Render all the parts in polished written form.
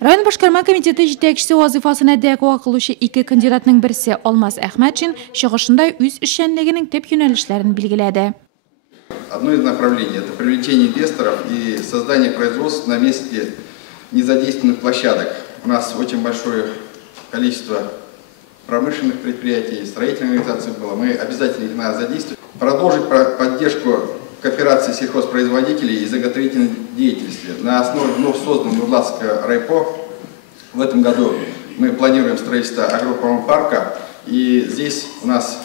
Район башкарма комитеті жетекшісі вазифасына дәгъва кылучы ике кандидатның берсе Алмаз Әхмәтшин чыгышында үз эшчәнлегенең төп юнәлешләрен билгеләде. Одно из направлений – это привлечение инвесторов и создание производств на месте незадействованных площадок. У нас очень большое количество промышленных предприятий, строительных организаций было. Мы обязательно их надо задействовать. Продолжить поддержку кооперации сельхозпроизводителей и заготовительной деятельности. На основе вновь созданного Нурлатского райпо в этом году мы планируем строительство агропромпарка. И здесь у нас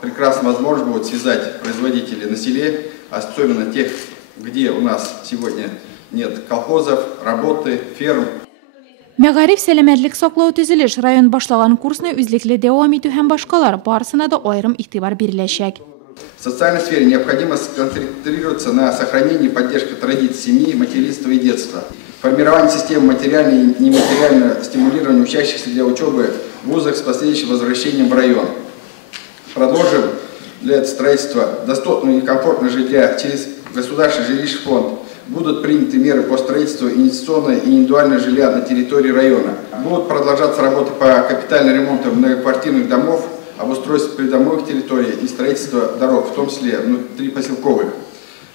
прекрасная возможность будет связать производителей на селе, особенно тех, где у нас сегодня нет колхозов, работы, ферм. Мәгариф сәламәтлек саклау төзелеш район башлаган курсны үзлекле дәвам итү һәм башкалар барысына да аерым игътибар биреләчәк. В социальной сфере необходимо сконцентрироваться на сохранении и поддержке традиций семьи, материнства и детства. Формирование системы материального и нематериального стимулирования учащихся для учебы в вузах с последующим возвращением в район. Продолжим для этого строительства доступного и комфортного жилья через государственный жилищный фонд. Будут приняты меры по строительству инвестиционного и индивидуального жилья на территории района. Будут продолжаться работы по капитальному ремонту многоквартирных домов, обустройству придомовых территорий и строительство дорог, в том числе внутрипоселковых.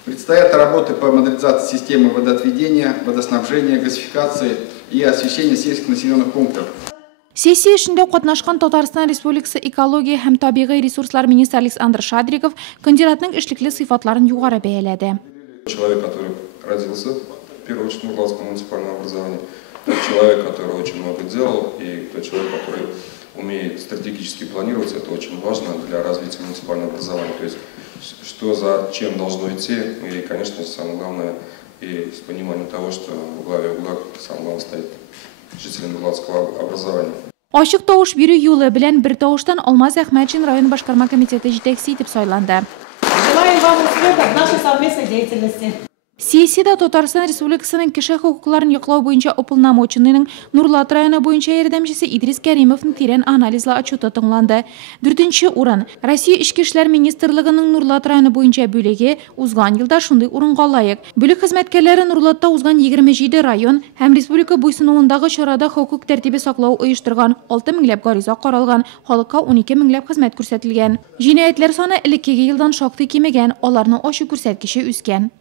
Предстоят работы по модернизации системы водоотведения, водоснабжения, газификации и освещения сельских населенных пунктов. Сессия ішінде катнашкан Татарстан Республикасы экология һәм табигый ресурслар министры Александр Шадриков кандидатның эшлекле сыйфатларын югары бәяләде. Человек, который родился, в первую очередь, в Нурлатском муниципальном образовании, тот человек, который очень много делал, и тот человек, который умеет стратегически планировать, это очень важно для развития муниципального образования. То есть, что за чем должно идти, и, конечно, самое главное, и с пониманием того, что в главе угла самое главное стоит жители Нурлатского образования. Ачык тавыш бирү юлы белән бер тавыштан Алмаз Әхмәтшин район башкарма комитеты җитәкчесе итеп сайланды. Желаем вам успеха в нашей совместной деятельности. Сессияда Татарстан Республикасының кеше хукукларын яклау буенча уполномоченныйның Нурлат районы буенча ярдәмчесе Идрис Кәримовның тирән анализлы отчеты тыңланды. 4нче урын Россия Ички эшләр министрлыгының Нурлат районы буенча бүлеге узган елда шундый урынга лаек. Бүлек хезмәткәрләре Нурлатта узган 27 район һәм республика буйсынуындагы чарада хукук тәртибе саклау оештырган 6 меңләп гариза каралган, халыкка 12 меңләп хезмәт күрсәтелгән. Җинаятьләр саны элеккеге елдан шактый кимегән, аларның ачу күрсәткече үскән.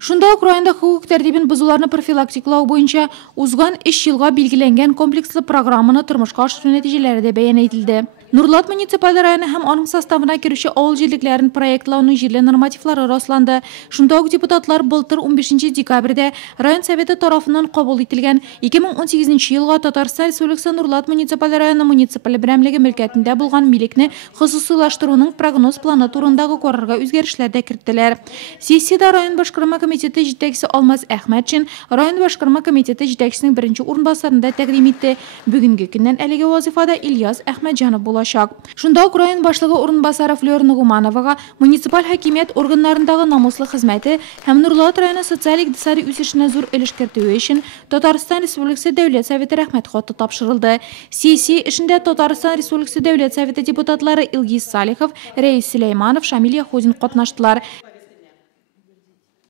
Шунда ук районда хукук тәртибен бозуларны профилактикалау буенча узган 3 елга билгеләнгән комплекслы программаны тормышка ашыру нәтиҗәләре дә бәян ителде. Нурлат муниципаль районы һәм аның составына керүче авыл җирлекләрен проектлауның җирле нормативлары расланды. Шунда ук депутатлар былтыр 15 декабрьдә район советы тарафыннан кабул ителгән 2018 елга Татарстан Республикасы Нурлат муниципаль районы муниципаль берәмлеге мөлкәтендә булган милекне хосусыйлаштыруның прогноз планы турындагы карарга үзгәрешләр дә кертеләр. Сессияда район башкарма комитеты җитәкчесе Алмаз Әхмәтшин район башкарма комитеты җитәкчесенең беренче урынбасарында тәкъдим итте. Бүгенге көннән әлеге вазифада Ильяс Әхмәтҗанов булачак. Шунда ук район башлыгы урынбасары Флёр Нугумановага муниципаль хакимият органнарындагы намуслы хезмәте һәм Нурлат районы социаль-икътисади үсешенә зур өлеш кертүе өчен Татарстан Республикасы Дәүләт Советы рәхмәт хаты тапшырылды. Сессия эшендә Татарстан Республикасы Дәүләт Советы депутатлары Илгиз Салихов, Рәис Сөләйманов, Шамил Яхузин катнаштылар.